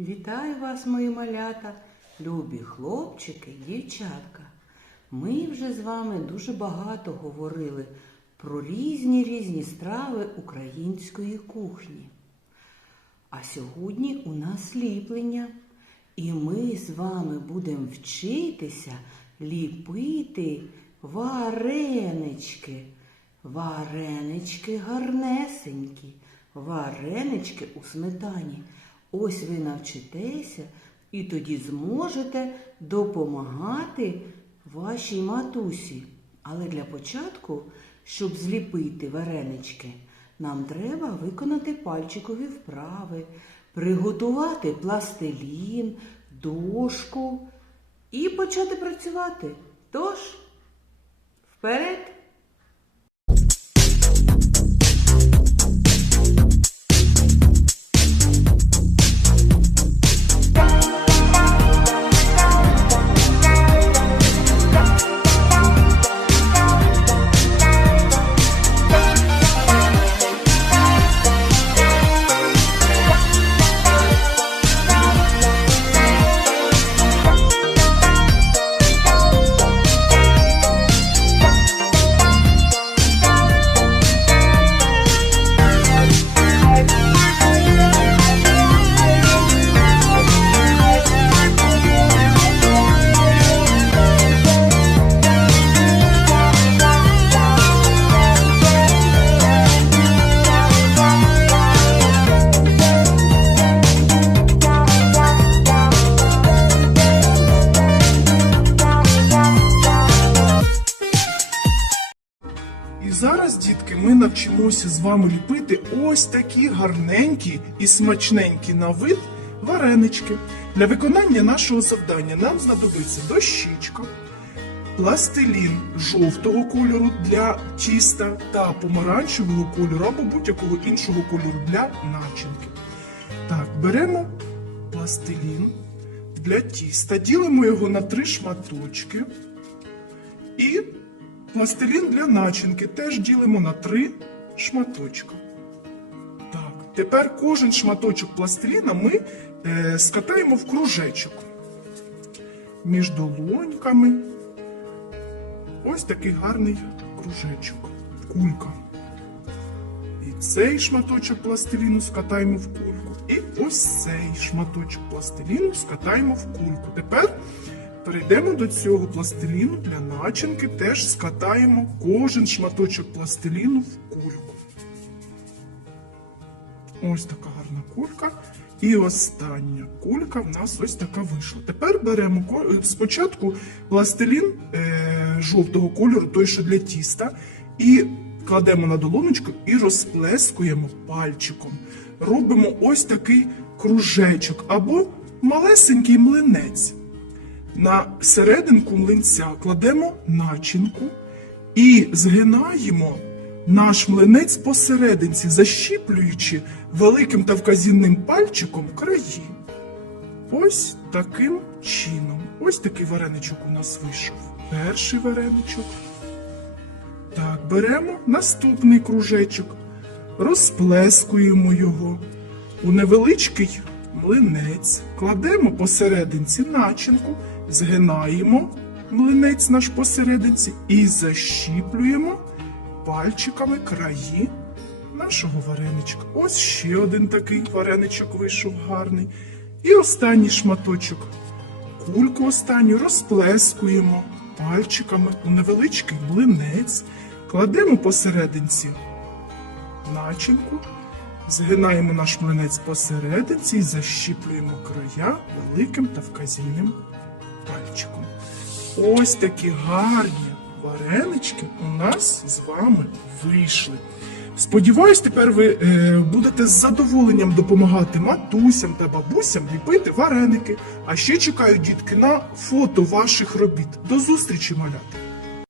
Вітаю вас, мої малята, любі хлопчики, дівчатка. Ми вже з вами дуже багато говорили про різні різні страви української кухні. А сьогодні у нас ліплення, і ми з вами будемо вчитися ліпити варенички. Варенички гарнесенькі, варенички у сметані. Ось ви навчитеся і тоді зможете допомагати вашій матусі. Але для початку, щоб зліпити варенички, нам треба виконати пальчикові вправи, приготувати пластилін, дошку і почати працювати. Тож, вперед! Зараз, дітки, ми навчимося з вами ліпити ось такі гарненькі і смачненькі на вид варенички. Для виконання нашого завдання нам знадобиться дощечка, пластилін жовтого кольору для тіста та помаранчевого кольору або будь-якого іншого кольору для начинки. Так, беремо пластилін для тіста, ділимо його на три шматочки. І пластилін для начинки теж ділимо на три шматочка. Так, тепер кожен шматочок пластиліна ми е, скатаємо в кружечок. Між долоньками. Ось такий гарний кружечок. Кулька. І цей шматочок пластиліну скатаємо в кульку. І ось цей шматочок пластиліну скатаємо в кульку. Тепер перейдемо до цього пластиліну для начинки. Теж скатаємо кожен шматочок пластиліну в кульку. Ось така гарна кулька. І остання кулька в нас ось така вийшла. Тепер беремо е, спочатку пластилін е, жовтого кольору, той, що для тіста, і кладемо на долоночку і розплескуємо пальчиком. Робимо ось такий кружечок або малесенький млинець. На серединку млинця кладемо начинку і згинаємо наш млинець посерединці, защіплюючи великим та вказівним пальчиком краї. Ось таким чином. Ось такий вареничок у нас вийшов. Перший вареничок. Так, беремо наступний кружечок, розплескуємо його у невеличкий млинець, кладемо посерединці начинку, згинаємо млинець наш посерединці і защіплюємо пальчиками краї нашого вареничка. Ось ще один такий вареничок вийшов гарний. І останній шматочок. Кульку останню розплескуємо пальчиками у невеличкий млинець, кладемо посерединці начинку, згинаємо наш млинець посерединці і защіплюємо края великим та вказівним пальчиком. Ось такі гарні варенички у нас з вами вийшли. Сподіваюсь, тепер ви е, будете з задоволенням допомагати матусям та бабусям ліпити вареники. А ще чекаю, дітки, на фото ваших робіт. До зустрічі, малята!